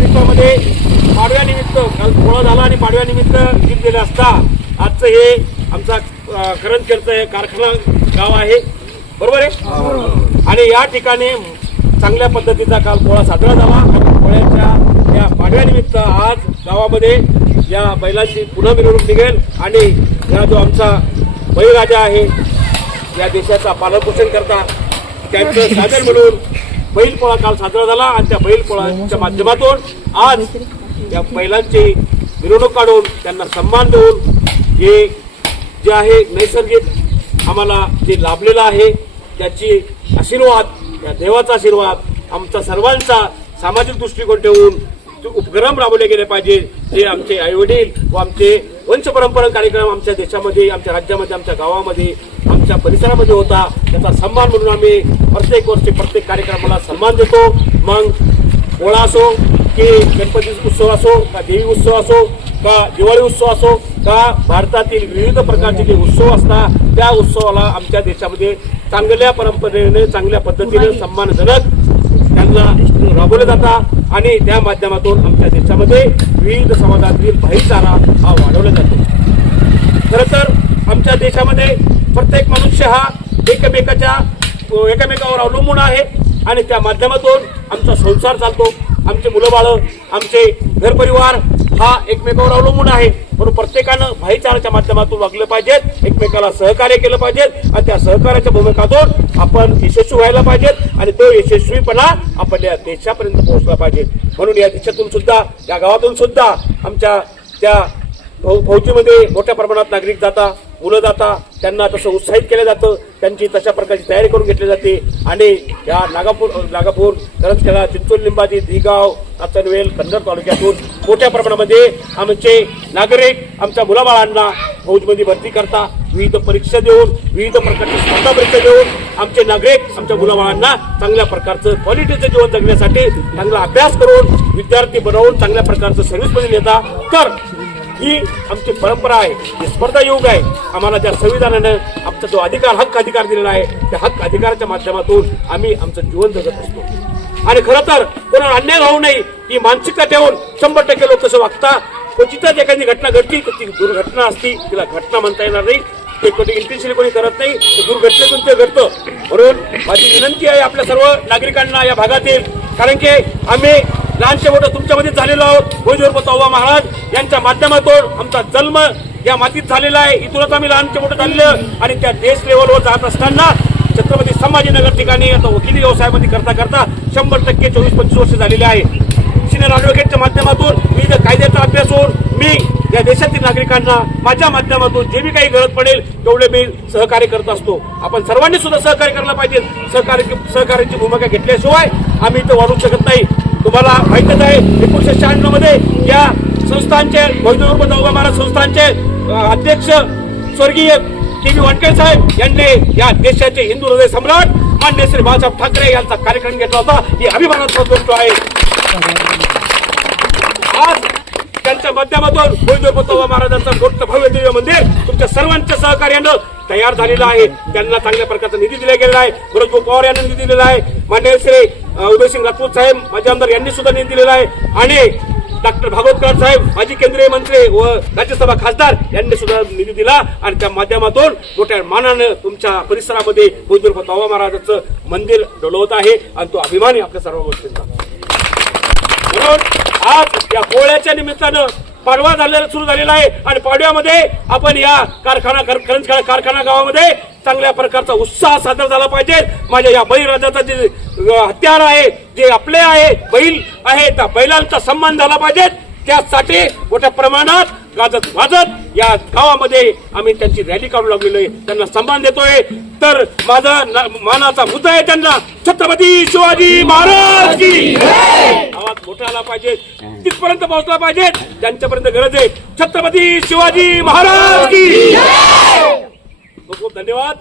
परिसरामध्ये पाडव्यानिमित्त गोळा झाला आणि पाडव्यानिमित्त गीत गेले असता आजचं हे आमचा करंजखेडचं हे कारखाना गाव आहे. बरोबर आहे? आणि या ठिकाणी चांगल्या पद्धतीचा काल पोळा साजरा झाला आणि पोळ्याच्या या पाडव्यानिमित्त आज गावामध्ये या बैलाची पुन्हा मिरवणूक निघेल आणि या जो आमचा बैलराजा आहे या देशाचा पालनपोषण करता त्यांचं साधन म्हणून बैलपोळा काल साजरा झाला आणि त्या बैलपोळाच्या माध्यमातून आज या बैलांची मिरवणूक काढून त्यांना सन्मान देऊन हे जे आहे नैसर्गिक आम्हाला जे लाभलेलं आहे त्याची आशीर्वाद या देवाचा आशीर्वाद आमचा सर्वांचा सामाजिक दृष्टिकोन ठेवून जे उपक्रम राबवले गेले पाहिजे. जे आमचे आईवडील व आमचे वंशपरंपरा कार्यक्रम आमच्या देशामध्ये आमच्या राज्यामध्ये आमच्या गावामध्ये आमच्या परिसरामध्ये होता. त्याचा सन्मान म्हणून आम्ही प्रत्येक वर्षी प्रत्येक कार्यक्रमाला सन्मान देतो. मग पोळा असो की गणपती उत्सव असो का देवी उत्सव असो का दिवाळी उत्सव असो का भारतातील विविध प्रकारचे जे उत्सव असतात त्या उत्सवाला आमच्या देशामध्ये चांगल्या परंपरेने चांगल्या पद्धतीने सन्मानजनक त्यांना राबवले जातात आणि त्या माध्यमातून आमच्या देशामध्ये विविध समाजातील भाईचारा हा वाढवला जातो. खरं तर आमच्या देशामध्ये प्रत्येक मनुष्य हा एकमेकाच्या एकमेकावर अवलंबून आहे आणि त्या माध्यमातून आमचा संसार चालतो. आमचे मुलं बाळं आमचे घरपरिवार हा एकमेकावर अवलंबून आहे. म्हणून प्रत्येकानं भाईचाराच्या माध्यमातून वागलं पाहिजेत एकमेकाला सहकार्य केलं पाहिजे आणि त्या सहकार्याच्या भूमिकातून आपण यशस्वी व्हायला पाहिजेत आणि तो यशस्वीपणा आपल्या देशापर्यंत पोहोचला पाहिजे. म्हणून या देशातून सुद्धा या गावातून सुद्धा आमच्या त्या फौजीमध्ये मोठ्या प्रमाणात नागरिक जाता मुलं जाता त्यांना तसं उत्साहित केलं जातं त्यांची तशा प्रकारची तयारी करून घेतली जाते. आणि या नागापूर नागापूर करंजखेडा चिंचोली लिंबाजी दिगाव अचनवेल कन्नड तालुक्यातून मोठ्या प्रमाणामध्ये आमचे नागरिक आमच्या मुलाबाळांना फौजमध्ये भरती करता विविध परीक्षा देऊन विविध प्रकारची स्पर्धा परीक्षा देऊन आमचे नागरिक आमच्या मुलाबाळांना चांगल्या प्रकारचं क्वालिटीचं जीवन जगण्यासाठी चांगला अभ्यास करून विद्यार्थी बनवून चांगल्या प्रकारचं सर्व्हिसमध्ये नेता. तर ही आमची परंपरा आहे. ही स्पर्धा योग आहे. आम्हाला त्या संविधानानं आमचा जो अधिकार हक्क अधिकार दिलेला आहे त्या हक्क अधिकाराच्या माध्यमातून आम्ही आमचं जीवन जगत असतो. आणि खरं तर कोणाला अन्याय होऊ नये ही मानसिकता ठेवून शंभर टक्के लोक तसं वागता. क्वचितच एखादी घटना घडली तर ती दुर्घटना असती तिला घटना म्हणता येणार नाही. ते कोणी इंटेन्शनली कोणी करत नाही. तर दुर्घटनेतून ते घडतं. म्हणून माझी विनंती आहे आपल्या सर्व नागरिकांना या भागातील. कारण की आम्ही लहानशे मोठं तुमच्यामध्ये झालेलो आहोत. भोजवर तव्वा महाराज. यांच्या माध्यमातून आमचा जन्म या मातीत झालेला आहे. इथूनच आम्ही लहानशे मोठं झालेलं आणि त्या देश लेवलवर जात असताना छत्रपती संभाजीनगर ठिकाणी आता वकिली व्यवसायामध्ये करता करता शंभर टक्के चोवीस पंचवीस वर्ष झालेले आहे. सिनियर ॲडव्होकेटच्या माध्यमातून विविध कायद्याचा अभ्यास होऊन मी या देशातील नागरिकांना माझ्या माध्यमातून जे बी काही गरज पडेल तेवढे मी सहकार्य करत असतो. आपण सर्वांनी सुद्धा सहकार्य करायला पाहिजे. सहकार्य सहकार्याची भूमिका घेतल्याशिवाय आम्ही इथं वाढू शकत नाही. तुम्हाला आहे. एकोणीशे शहाण्णवमध्ये या संस्थांचे भोजनरूप दौगा महाराज संस्थांचे अध्यक्ष स्वर्गीय के व्ही वाटकर साहेब यांनी या देशाचे हिंदू हृदय सम्राट मान्य श्री बाळासाहेब ठाकरे यांचा कार्यक्रम घेतला होता. ही अभिमानास्पद गोष्ट आहे. आज त्यांच्या माध्यमातून भोजोपतवा महाराजांचं मोठं भव्य दिव्य मंदिर तुमच्या सर्वांच्या सहकार्यानं तयार झालेलं आहे. त्यांना चांगल्या प्रकारचा निधी दिला गेलेला आहे. गुरुजी पवार यांना निधी दिलेला आहे. मान्य श्री उदयसिंग राजपूत साहेब माजी आमदार यांनी सुद्धा निधी दिलेला आहे. आणि डॉक्टर भागवतकर साहेब माजी केंद्रीय मंत्री व राज्यसभा खासदार यांनी सुद्धा निधी दिला आणि त्या माध्यमातून मोठ्या मानानं तुमच्या परिसरामध्ये भोजोपतवा महाराजांचं मंदिर डोलवत आहे आणि तो अभिमान आपल्या सर्व गोष्टींचा. म्हणून आज या पोळ्याच्या निमित्तानं पाडवा झालेला सुरू झालेला आहे. आणि पाडव्यामध्ये आपण या कारखाना कारखाना गावामध्ये चांगल्या प्रकारचा उत्साह साजरा झाला पाहिजे. माझ्या या बळीराजाचा जे हत्यार आहे जे आपले आहे बैल आहे त्या बैलांचा सन्मान झाला पाहिजे. त्यासाठी मोठ्या प्रमाणात गाजत वाजत या गावामध्ये आम्ही त्यांची रॅली काढू लागलेलो आहे. त्यांना सन्मान देतोय. तर माझा मानाचा मुद्दा आहे त्यांना. छत्रपती शिवाजी महाराज की आवाज मोठा पाहिजेत. पाहिजे तिथपर्यंत पोहोचला पाहिजे त्यांच्यापर्यंत गरज आहे छत्रपती शिवाजी महाराज की खूप खूप धन्यवाद.